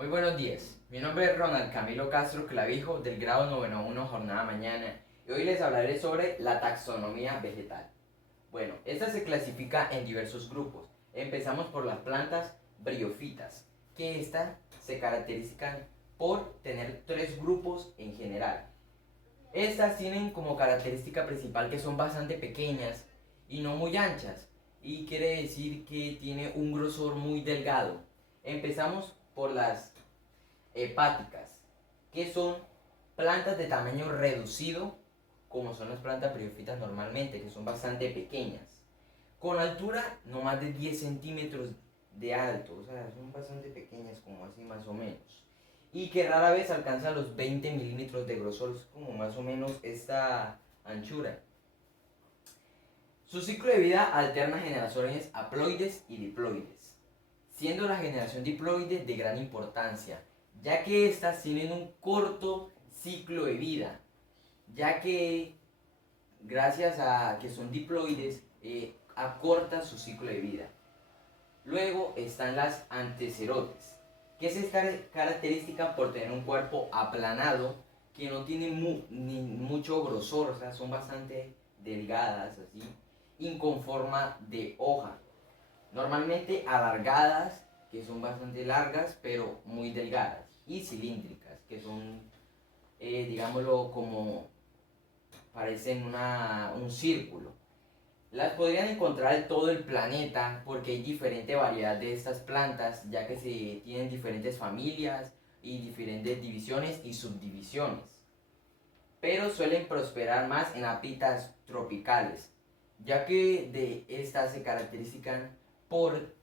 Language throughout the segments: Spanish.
Muy buenos días, mi nombre es Ronald Camilo Castro Clavijo del grado 9.1 Jornada Mañana y hoy les hablaré sobre la taxonomía vegetal. Bueno, esta se clasifica en diversos grupos. Empezamos por las plantas briófitas, que estas se caracterizan por tener tres grupos en general. Estas tienen como característica principal que son bastante pequeñas y no muy anchas, y quiere decir que tiene un grosor muy delgado. Empezamos por las hepáticas, que son plantas de tamaño reducido, como son las plantas briófitas normalmente, que son bastante pequeñas, con altura no más de 10 centímetros de alto, o sea, son bastante pequeñas, como así más o menos, y que rara vez alcanzan los 20 milímetros de grosor, como más o menos esta anchura. Su ciclo de vida alterna generaciones haploides y diploides, siendo la generación diploide de gran importancia, ya que éstas tienen un corto ciclo de vida, ya que gracias a que son diploides, acortan su ciclo de vida. Luego están las antecerotes, que se caracterizan por tener un cuerpo aplanado, que no tienen ni mucho grosor, o sea, son bastante delgadas, así, y con forma de hoja. Normalmente alargadas, que son bastante largas, pero muy delgadas, y cilíndricas, que son, digámoslo, como parecen un círculo. Las podrían encontrar en todo el planeta porque hay diferente variedad de estas plantas, ya que se tienen diferentes familias y diferentes divisiones y subdivisiones. Pero suelen prosperar más en hábitats tropicales, ya que de estas se caracterizan por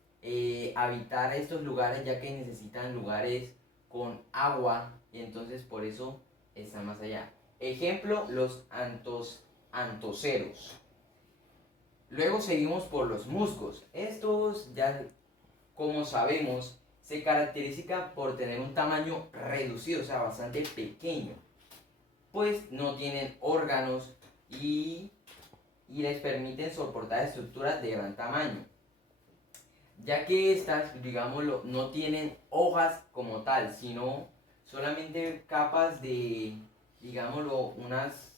habitar estos lugares, ya que necesitan lugares con agua y entonces por eso están más allá. Ejemplo, los antoceros. Luego seguimos por los musgos. Estos, ya como sabemos, se caracterizan por tener un tamaño reducido, o sea, bastante pequeño, pues no tienen órganos y les permiten soportar estructuras de gran tamaño, ya que estas, digámoslo, no tienen hojas como tal, sino solamente capas de, digámoslo, unas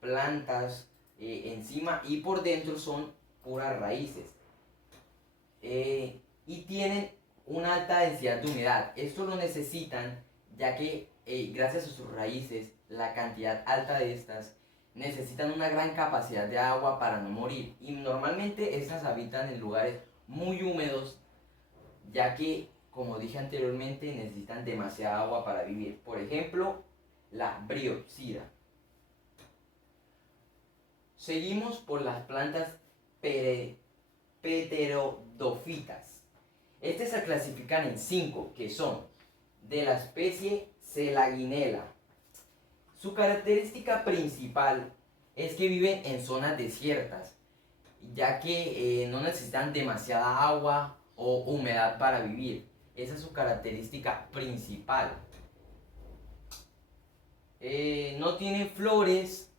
plantas encima, y por dentro son puras raíces. Y tienen una alta densidad de humedad. Esto lo necesitan ya que gracias a sus raíces, la cantidad alta de estas necesitan una gran capacidad de agua para no morir. Y normalmente estas habitan en lugares muy húmedos, ya que, como dije anteriormente, necesitan demasiada agua para vivir. Por ejemplo, la briopsida. Seguimos por las plantas pterodofitas. Estas se clasifican en 5, que son de la especie Selaginella. Su característica principal es que viven en zonas desiertas, ya que no necesitan demasiada agua o humedad para vivir. Esa es su característica principal. No tienen flores,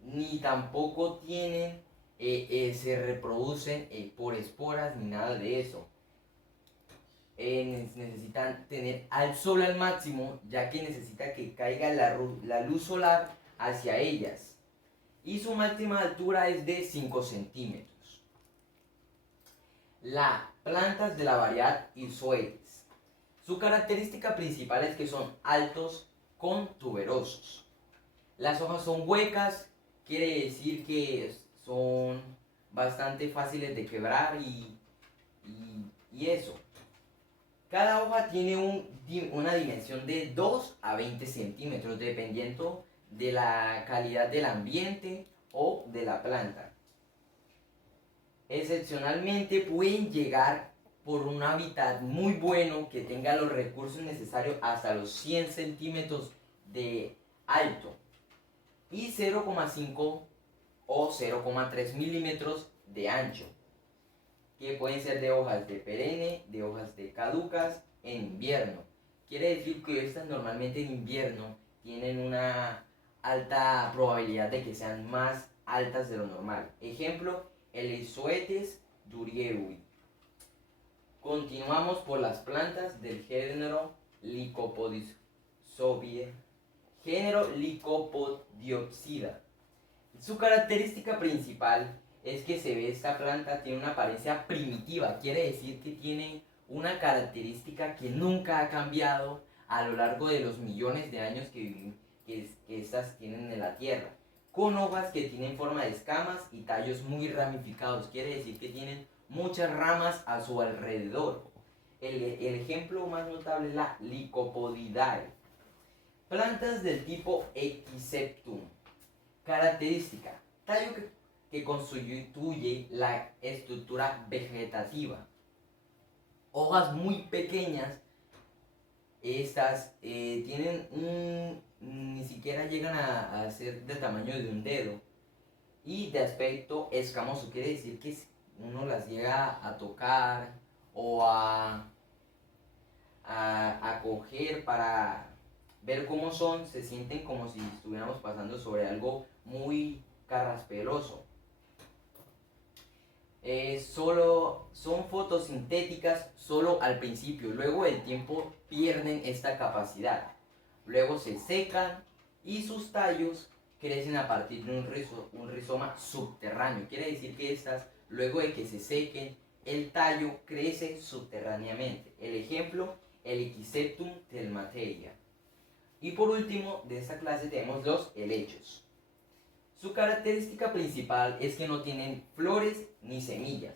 ni tampoco tienen, se reproducen por esporas ni nada de eso. Necesitan tener al sol al máximo, ya que necesita que caiga la luz solar hacia ellas. Y su máxima altura es de 5 centímetros. Las plantas de la variedad Ipsoetes. Su característica principal es que son altos con tuberosos. Las hojas son huecas, quiere decir que son bastante fáciles de quebrar y eso. Cada hoja tiene una dimensión de 2 a 20 centímetros, dependiendo de la calidad del ambiente o de la planta. Excepcionalmente pueden llegar por un hábitat muy bueno que tenga los recursos necesarios hasta los 100 centímetros de alto y 0,5 o 0,3 milímetros de ancho, que pueden ser de hojas de perenne, de hojas de caducas en invierno. Quiere decir que estas normalmente en invierno tienen una alta probabilidad de que sean más altas de lo normal. Ejemplo, el Ipsoetes durieui. Continuamos por las plantas del género Lycopodiopsida. Su característica principal es que se ve esta planta tiene una apariencia primitiva, quiere decir que tiene una característica que nunca ha cambiado a lo largo de los millones de años que estas tienen en la tierra, con hojas que tienen forma de escamas y tallos muy ramificados, quiere decir que tienen muchas ramas a su alrededor. El ejemplo más notable es la Lycopodidae. Plantas del tipo Echiseptum. Característica: tallo que constituye la estructura vegetativa. Hojas muy pequeñas. Estas ni siquiera llegan a ser del tamaño de un dedo. Y de aspecto escamoso, quiere decir que uno las llega a tocar o a coger para ver cómo son, se sienten como si estuviéramos pasando sobre algo muy carraspeloso. Solo son fotosintéticas solo al principio, luego del tiempo pierden esta capacidad. Luego se secan y sus tallos crecen a partir de un rizoma subterráneo. Quiere decir que estas, luego de que se sequen, el tallo crece subterráneamente. El ejemplo, el Echiseptum telmateria. Y por último, de esta clase tenemos los helechos. Su característica principal es que no tienen flores ni semillas,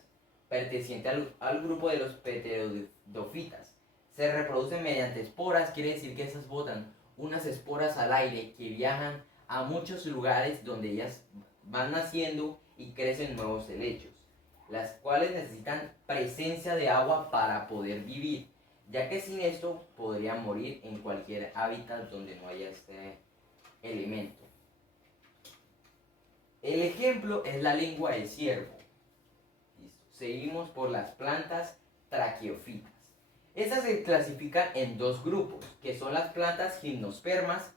perteneciente al grupo de los pteridófitas. Se reproducen mediante esporas, quiere decir que estas botan unas esporas al aire que viajan a muchos lugares donde ellas van naciendo y crecen nuevos helechos, las cuales necesitan presencia de agua para poder vivir, ya que sin esto podrían morir en cualquier hábitat donde no haya este elemento. El ejemplo es la lengua de ciervo. Listo. Seguimos por las plantas traqueófitas. Estas se clasifican en dos grupos, que son las plantas gimnospermas,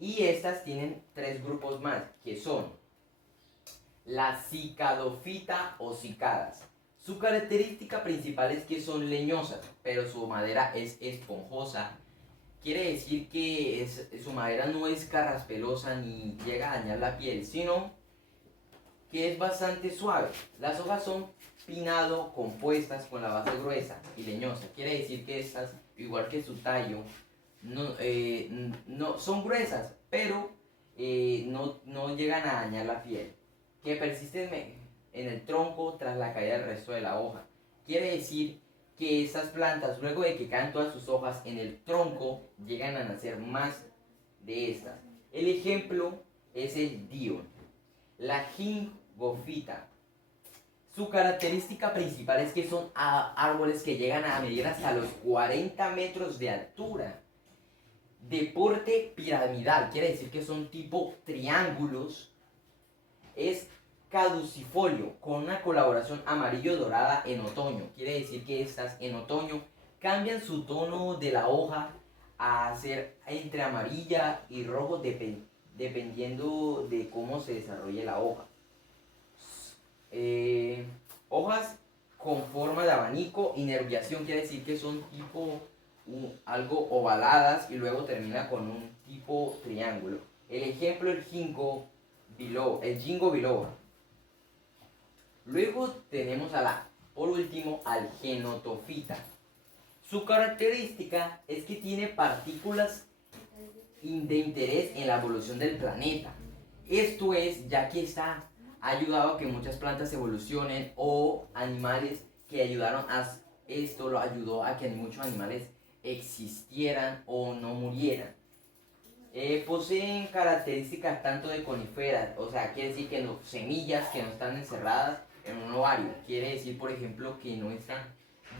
y estas tienen tres grupos más, que son las cicadofita o cicadas. Su característica principal es que son leñosas, pero su madera es esponjosa. Quiere decir que su madera no es carraspelosa ni llega a dañar la piel, sino que es bastante suave. Las hojas son pinnado compuestas con la base gruesa y leñosa. Quiere decir que estas, igual que su tallo, no son gruesas, pero no llegan a dañar la piel. Que persisten en el tronco tras la caída del resto de la hoja. Quiere decir que estas plantas, luego de que caen todas sus hojas en el tronco, llegan a nacer más de estas. El ejemplo es el Dion. La gingofita. Su característica principal es que son árboles que llegan a medir hasta los 40 metros de altura. De porte piramidal, quiere decir que son tipo triángulos. Es caducifolio, con una coloración amarillo-dorada en otoño. Quiere decir que estas en otoño cambian su tono de la hoja a ser entre amarilla y rojo dependiendo de cómo se desarrolle la hoja. Hojas con forma de abanico y nerviación, quiere decir que son tipo algo ovaladas y luego termina con un tipo triángulo. El ejemplo es el ginkgo biloba. Luego tenemos por último, al genotofita. Su característica es que tiene partículas de interés en la evolución del planeta. Esto es, ya que ha ayudado a que muchas plantas evolucionen o animales que ayudaron a esto, lo ayudó a que muchos animales existieran o no murieran. Poseen características tanto de coníferas, o sea, quiere decir que no, semillas que no están encerradas en un ovario. Quiere decir, por ejemplo, que no están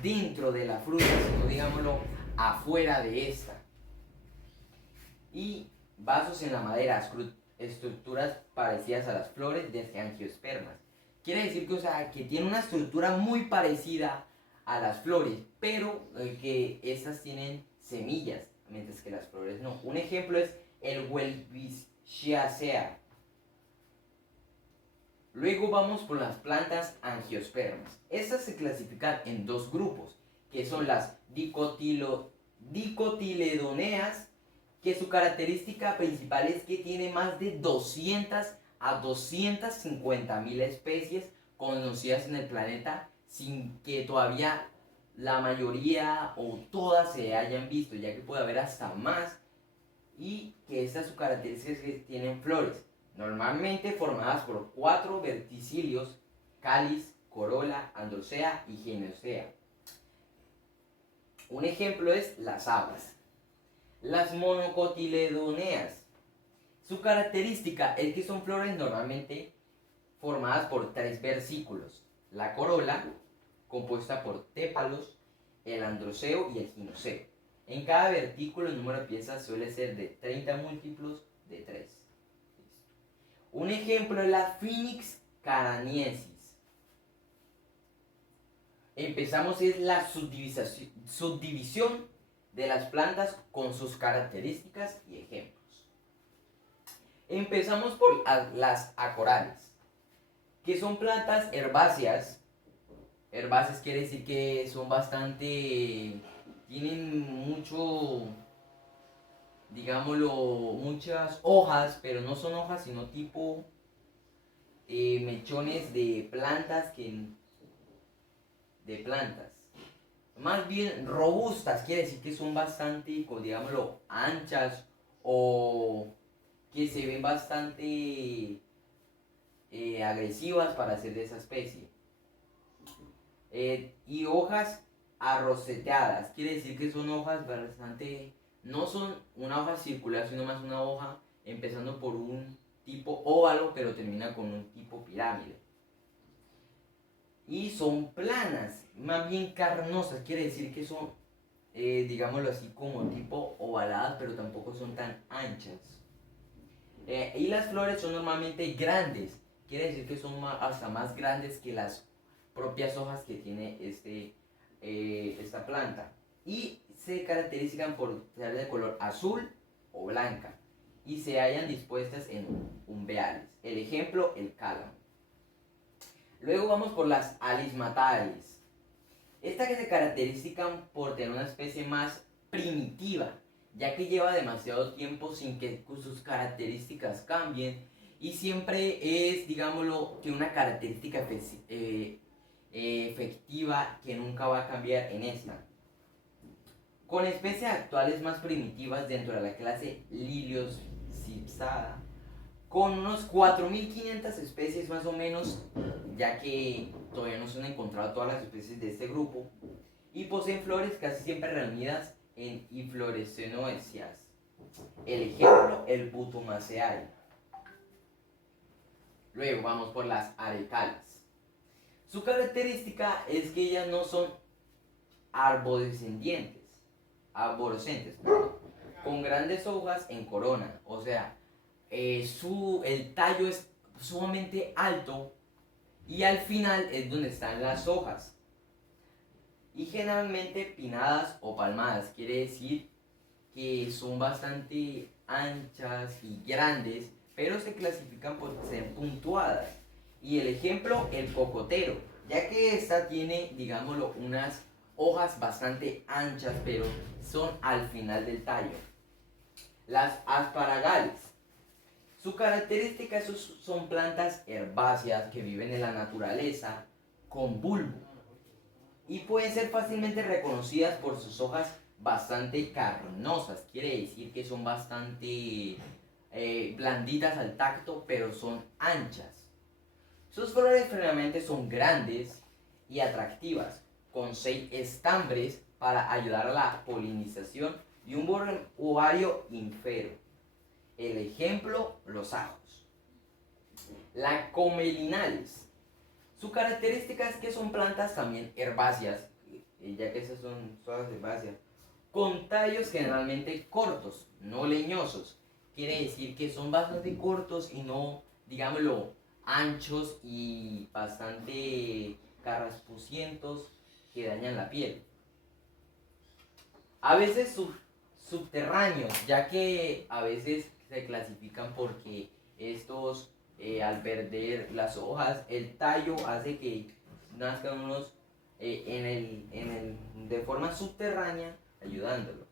dentro de la fruta, sino, digámoslo, afuera de esta. Y vasos en la madera, estructuras parecidas a las flores de angiospermas. Quiere decir que, que tiene una estructura muy parecida a las flores, pero que estas tienen semillas, mientras que las flores no. Un ejemplo es el Welwitschia. Luego vamos por las plantas angiospermas. Estas se clasifican en dos grupos, que son las dicotiledoneas, que su característica principal es que tiene más de 200 a 250.000 especies conocidas en el planeta, sin que todavía la mayoría o todas se hayan visto, ya que puede haber hasta más, y que esta su característica es que tienen flores, normalmente formadas por 4 verticilios: cáliz, corola, androcea y ginecea. Un ejemplo es las habas. Las monocotiledoneas. Su característica es que son flores normalmente formadas por 3 versículos: la corola, compuesta por tépalos, el androceo y el ginoceo. En cada vertículo el número de piezas suele ser de 30 múltiplos de 3. Un ejemplo es la Phoenix caraniensis. Empezamos es la subdivisión de las plantas con sus características y ejemplos. Empezamos por las acorales, que son plantas herbáceas. Herbáceas quiere decir que son bastante, tienen mucho, digámoslo, muchas hojas, pero no son hojas sino tipo mechones de plantas más bien robustas, quiere decir que son bastante, digámoslo, anchas, o que se ven bastante agresivas para ser de esa especie. Y hojas arroceteadas, quiere decir que son hojas bastante, no son una hoja circular, sino más una hoja empezando por un tipo óvalo, pero termina con un tipo pirámide. Y son planas, más bien carnosas, quiere decir que son, digámoslo así, como tipo ovaladas, pero tampoco son tan anchas. Y las flores son normalmente grandes, quiere decir que son hasta más grandes que las propias hojas que tiene esta planta. Y se caracterizan por ser de color azul o blanca y se hallan dispuestas en umbeales. El ejemplo, el cálamo. Luego vamos por las alismataries. Estas que se caracterizan por tener una especie más primitiva, ya que lleva demasiado tiempo sin que sus características cambien, y siempre es, digámoslo, que una característica efectiva que nunca va a cambiar en esta. Con especies actuales más primitivas dentro de la clase Liliosipsada, con unos 4.500 especies más o menos, ya que todavía no se han encontrado todas las especies de este grupo, y poseen flores casi siempre reunidas en inflorescencias. El ejemplo, el Butomaceae. Luego vamos por las arecales. Su característica es que ellas no son arborescentes, con grandes hojas en corona, o sea, el tallo es sumamente alto y al final es donde están las hojas. Y generalmente pinnadas o palmadas, quiere decir que son bastante anchas y grandes, pero se clasifican por ser puntuadas. Y el ejemplo, el cocotero, ya que esta tiene, digámoslo, unas hojas bastante anchas, pero son al final del tallo. Las asparagales. Su característica son plantas herbáceas que viven en la naturaleza con bulbo y pueden ser fácilmente reconocidas por sus hojas bastante carnosas, quiere decir que son bastante blanditas al tacto, pero son anchas. Sus flores generalmente son grandes y atractivas, con 6 estambres para ayudar a la polinización y un ovario ínfero. El ejemplo, los ajos. Las comelinales. Su característica es que son plantas también herbáceas, ya que esas son todas herbáceas, con tallos generalmente cortos, no leñosos. Quiere decir que son bastante cortos y no, digámoslo, anchos y bastante carraspucientos que dañan la piel. A veces subterráneos, ya que a veces se clasifican porque estos al perder las hojas, el tallo hace que nazcan unos de forma subterránea, ayudándolo.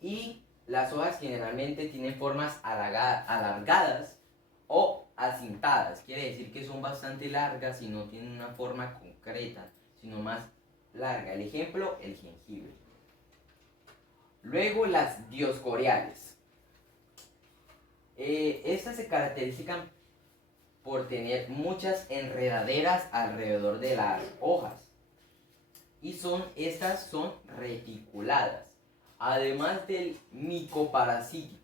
Y las hojas generalmente tienen formas alargadas o acintadas, quiere decir que son bastante largas y no tienen una forma concreta, sino más larga. El ejemplo, el jengibre. Luego las dioscoriales. Estas se caracterizan por tener muchas enredaderas alrededor de las hojas y estas son reticuladas, además del micoparasítico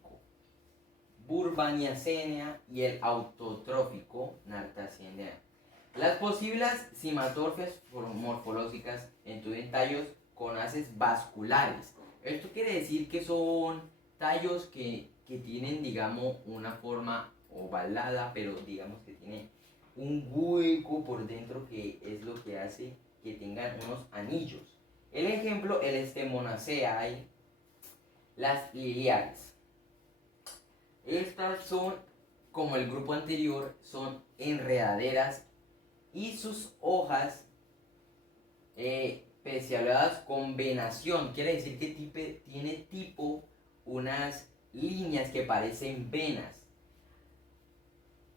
Burbaniacea y el autotrófico Nartaceae. Las posibles cimatorfias morfológicas incluyen tallos con haces vasculares. Esto quiere decir que son tallos que tienen, digamos, una forma ovalada, pero digamos que tiene un hueco por dentro que es lo que hace que tengan unos anillos. El ejemplo, el Stemonaceae, las liliares. Estas son, como el grupo anterior, son enredaderas y sus hojas pecioladas con venación. Quiere decir que tiene tipo unas líneas que parecen venas.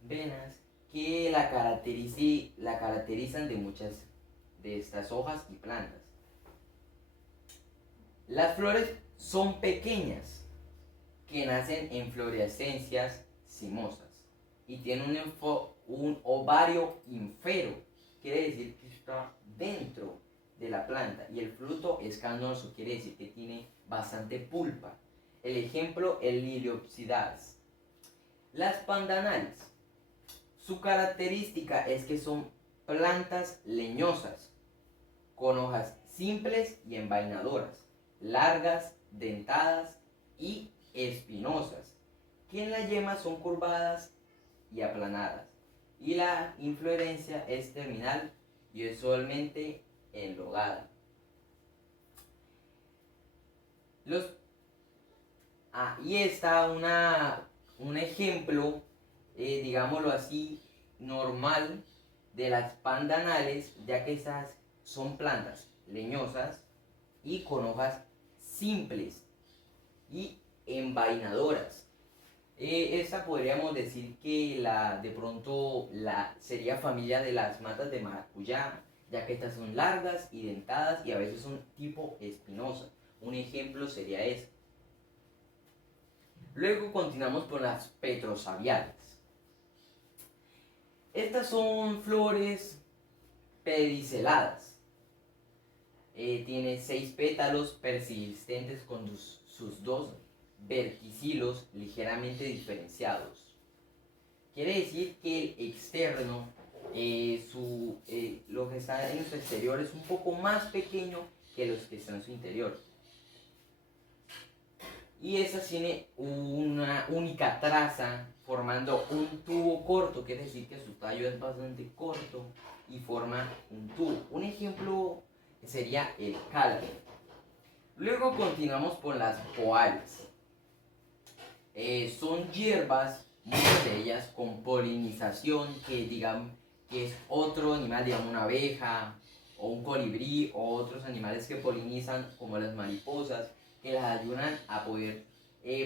Venas que la caracterizan de muchas de estas hojas y plantas. Las flores son pequeñas, que nacen en inflorescencias cimosas y tienen un ovario ínfero, quiere decir que está dentro de la planta, y el fruto es carnoso, quiere decir que tiene bastante pulpa. El ejemplo, el Liliopsidas. Las pandanales. Su característica es que son plantas leñosas, con hojas simples y envainadoras, largas, dentadas y espinosas, que en la yema son curvadas y aplanadas, y la inflorescencia es terminal y usualmente enlogada. Y está un ejemplo, digámoslo así, normal de las pandanales, ya que estas son plantas leñosas y con hojas simples y envainadoras. Esta podríamos decir que de pronto sería familia de las matas de maracuyá, ya que estas son largas y dentadas y a veces son tipo espinosas. Un ejemplo sería ese. Luego continuamos con las petrosabiales. Estas son flores pediceladas. Tiene 6 pétalos persistentes con sus 2 verticilos ligeramente diferenciados. Quiere decir que el externo, lo que está en su exterior es un poco más pequeño que los que están en su interior. Y esta tiene una única traza formando un tubo corto, quiere decir que su tallo es bastante corto y forma un tubo. Un ejemplo sería el cálamo. Luego continuamos con las poales. Son hierbas, muchas de ellas con polinización, que digamos que es otro animal, digamos una abeja o un colibrí o otros animales que polinizan como las mariposas, que las ayudan a poder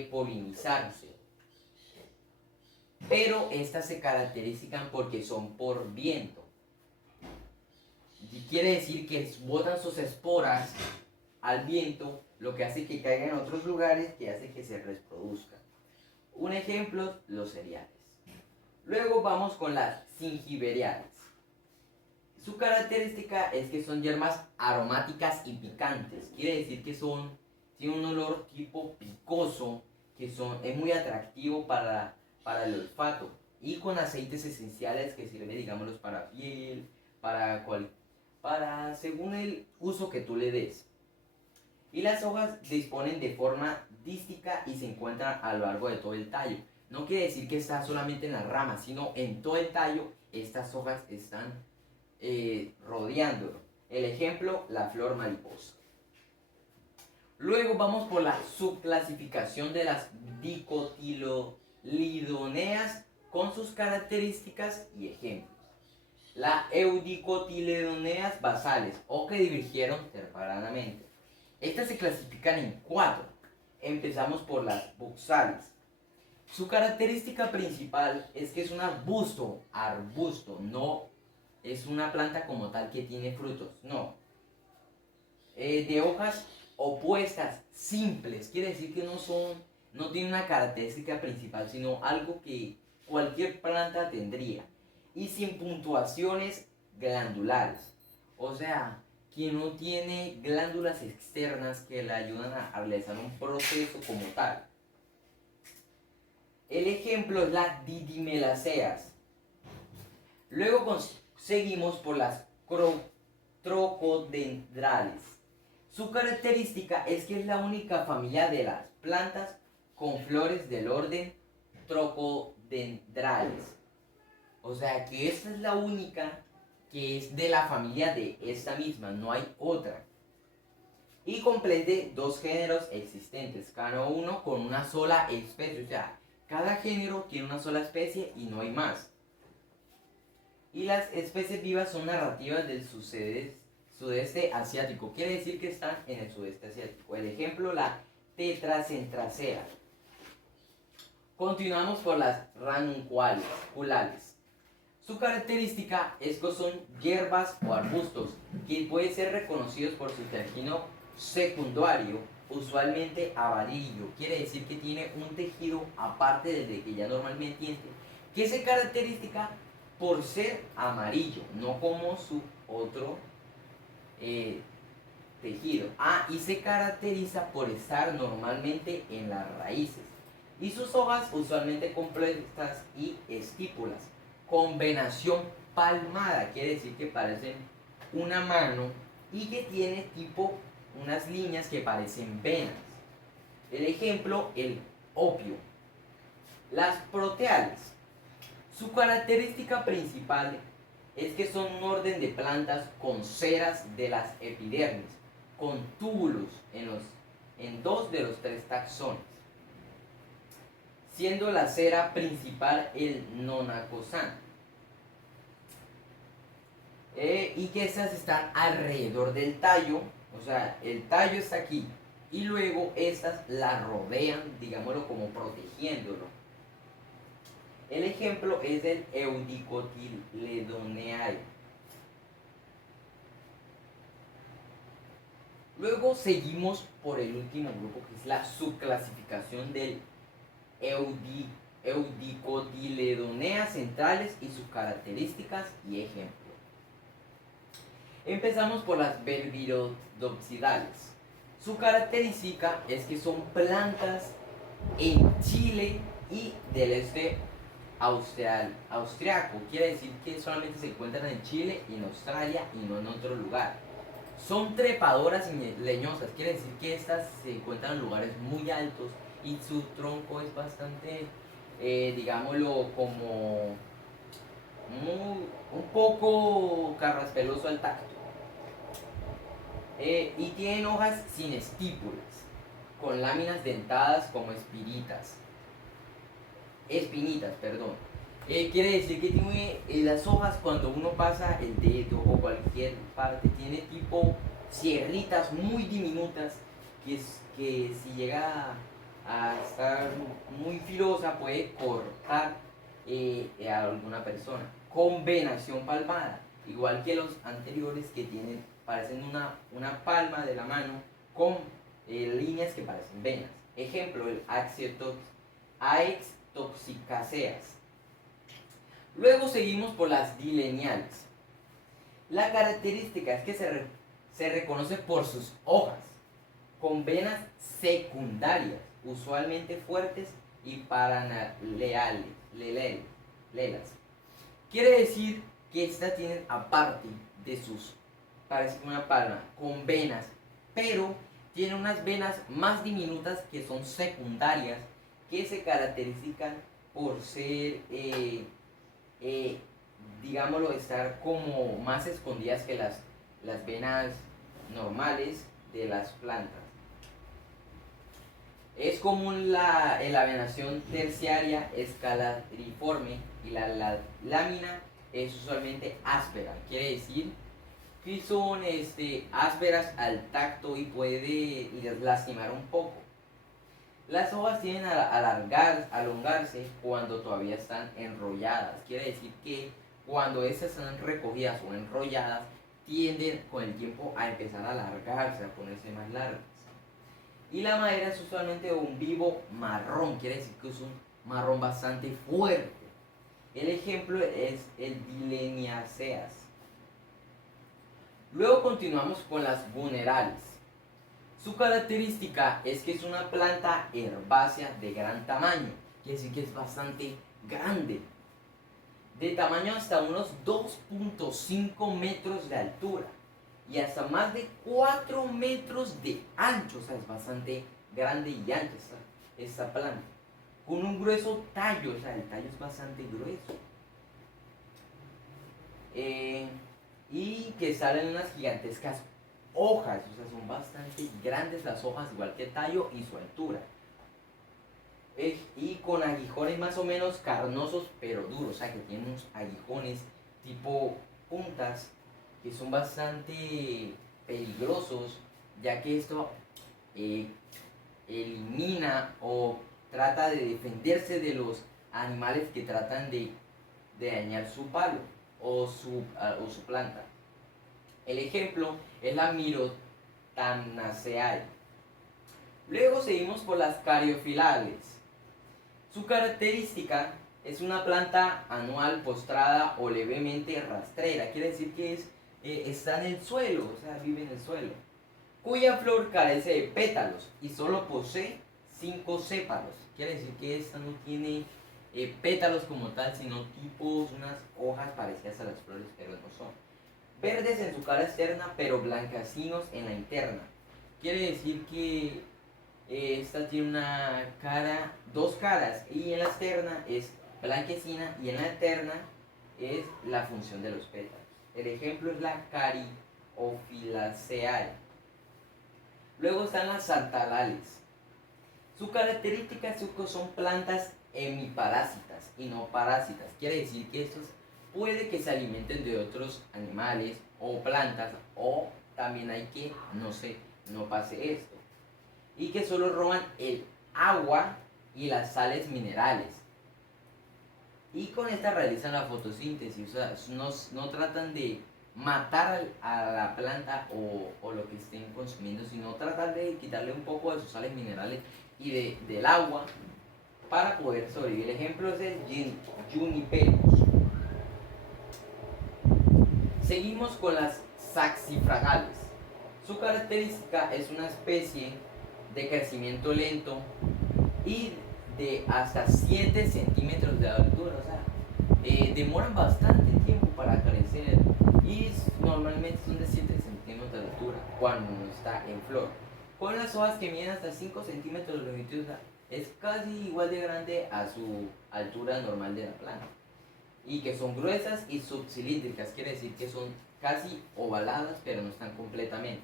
polinizarse. Pero estas se caracterizan porque son por viento. Y quiere decir que botan sus esporas al viento, lo que hace que caigan en otros lugares, que hace que se reproduzcan. Un ejemplo, los cereales. Luego vamos con las gingiveriales. Su característica es que son hierbas aromáticas y picantes. Quiere decir que tienen un olor tipo picoso, que es muy atractivo para el olfato. Y con aceites esenciales que sirven, digámoslos, para piel, para según el uso que tú le des. Y las hojas disponen de forma dística y se encuentran a lo largo de todo el tallo. No quiere decir que está solamente en las ramas, sino en todo el tallo estas hojas están rodeándolo. El ejemplo, la flor mariposa. Luego vamos por la subclasificación de las dicotiledóneas con sus características y ejemplos. Las eudicotiledoneas basales o que divergieron separadamente. Estas se clasifican en 4. Empezamos por las buxales. Su característica principal es que es un arbusto, no es una planta como tal que tiene frutos, no. De hojas opuestas, simples, quiere decir que no tiene una característica principal, sino algo que cualquier planta tendría. Y sin puntuaciones glandulares, o sea, que no tiene glándulas externas que le ayudan a realizar un proceso como tal. El ejemplo es las didimelaceas. Luego seguimos por las trocodendrales. Su característica es que es la única familia de las plantas con flores del orden trocodendrales. O sea que esta es la única que es de la familia de esta misma, no hay otra. Y comprende 2 géneros existentes, cada uno con una sola especie. O sea, cada género tiene una sola especie y no hay más. Y las especies vivas son narrativas del sudeste asiático. Quiere decir que están en el sudeste asiático. El ejemplo, la tetracentracea. Continuamos por las ranunculales. Su característica es que son hierbas o arbustos que pueden ser reconocidos por su tejido secundario, usualmente amarillo. Quiere decir que tiene un tejido aparte del que ya normalmente tiene, que se caracteriza por ser amarillo, no como su otro tejido. Y se caracteriza por estar normalmente en las raíces. Y sus hojas usualmente completas y estípulas. Con venación palmada, quiere decir que parecen una mano y que tiene tipo unas líneas que parecen venas. El ejemplo, el opio. Las proteales. Su característica principal es que son un orden de plantas con ceras de las epidermis, con túbulos en 2 de los 3 taxones, siendo la cera principal el nonacosan, y que estas están alrededor del tallo, o sea, el tallo está aquí, y luego estas la rodean, digámoslo, como protegiéndolo. El ejemplo es el Eudicotyledoneae. Luego seguimos por el último grupo, que es la subclasificación del Eudicotyledoneas centrales y sus características y ejemplo. Empezamos por las belvirodopsidales. Su característica es que son plantas en Chile y del este austriaco. Quiere decir que solamente se encuentran en Chile y en Australia y no en otro lugar. Son trepadoras y leñosas, quiere decir que estas se encuentran en lugares muy altos y su tronco es bastante, digámoslo, como un poco carraspeloso al tacto. Y tienen hojas sin estípulas, con láminas dentadas como espinitas. Quiere decir que tiene las hojas, cuando uno pasa el dedo o cualquier parte, tiene tipo sierritas muy diminutas que si llega a estar muy filosa puede cortar a alguna persona. Con venación palmada, igual que los anteriores que parecen una palma de la mano con líneas que parecen venas. Ejemplo, el Aextoxicaceas. Luego seguimos por las dilineales. La característica es que se reconoce por sus hojas, con venas secundarias, usualmente fuertes y paralelas. Quiere decir que estas tienen, aparte de parece una palma, con venas, pero tienen unas venas más diminutas que son secundarias, que se caracterizan por ser, digámoslo, estar como más escondidas que las venas normales de las plantas. Es común en la venación terciaria escalariforme y la lámina es usualmente áspera. Quiere decir que son ásperas al tacto y puede lastimar un poco. Las hojas tienden a alongarse cuando todavía están enrolladas. Quiere decir que cuando estas están recogidas o enrolladas, tienden con el tiempo a empezar a alargarse, a ponerse más largas. Y la madera es usualmente un vivo marrón, quiere decir que es un marrón bastante fuerte. El ejemplo es el Dileniaceas. Luego continuamos con las vulnerables. Su característica es que es una planta herbácea de gran tamaño, quiere decir que es bastante grande, de tamaño hasta unos 2.5 metros de altura y hasta más de 4 metros de ancho, o sea, es bastante grande y ancha esta planta, con un grueso tallo, o sea, el tallo es bastante grueso, y que salen unas gigantescas hojas, o sea, son bastante grandes las hojas, igual que el tallo y su altura. Y con aguijones más o menos carnosos, pero duros, o sea, que tienen unos aguijones tipo puntas, que son bastante peligrosos, ya que esto elimina o trata de defenderse de los animales que tratan de dañar su palo o su planta. El ejemplo es la Myrtanaceae. Luego seguimos por las Caryophyllales. Su característica es una planta anual postrada o levemente rastrera, quiere decir que está en el suelo, o sea, vive en el suelo, cuya flor carece de pétalos y solo posee 5 sépalos, quiere decir que esta no tiene pétalos como tal, sino tipos, unas hojas parecidas a las flores, pero no son. Verdes en su cara externa, pero blanquecinos en la interna, quiere decir que esta tiene dos caras, y en la externa es blanquecina y en la interna es la función de los pétalos. El ejemplo es la Caryophyllaceae. Luego están las Santalales. Su característica es que son plantas hemiparásitas y no parásitas. Quiere decir que estos puede que se alimenten de otros animales o plantas, o también hay que no pase esto. Y que solo roban el agua y las sales minerales. Y con esta realizan la fotosíntesis, o sea, no tratan de matar a la planta o lo que estén consumiendo, sino tratan de quitarle un poco de sus sales minerales y del agua para poder sobrevivir. El ejemplo es el Juniperus. Seguimos con las saxifragales. Su característica es una especie de crecimiento lento y de hasta 7 centímetros de altura, o sea, demoran bastante tiempo para crecer y normalmente son de 7 centímetros de altura cuando está en flor, con las hojas que miden hasta 5 centímetros de longitud, o sea, es casi igual de grande a su altura normal de la planta, y que son gruesas y subcilíndricas, quiere decir que son casi ovaladas pero no están completamente,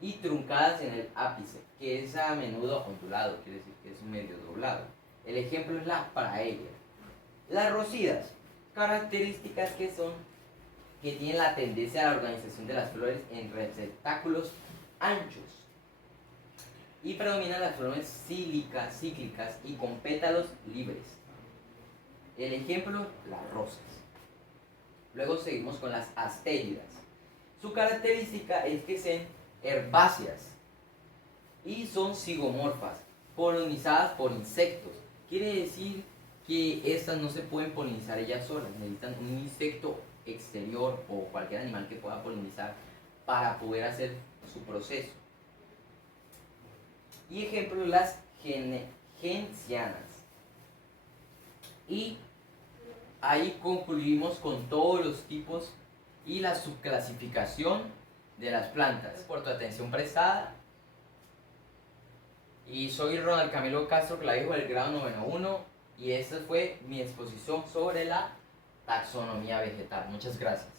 y truncadas en el ápice, que es a menudo ondulado, quiere decir que es medio doblado. El ejemplo es la Paraelia. Las rosidas, características que tienen la tendencia a la organización de las flores en receptáculos anchos, y predominan las flores cíclicas y con pétalos libres. El ejemplo, las rosas. Luego seguimos con las astéridas. Su característica es que son herbáceas y son zigomorfas, polinizadas por insectos. Quiere decir que estas no se pueden polinizar ellas solas, necesitan un insecto exterior o cualquier animal que pueda polinizar para poder hacer su proceso. Y ejemplo, las gencianas. Y ahí concluimos con todos los tipos y la subclasificación de las plantas. Gracias por tu atención prestada. Y soy Ronald Camilo Castro Clavijo del grado 9.1 y esta fue mi exposición sobre la taxonomía vegetal. Muchas gracias.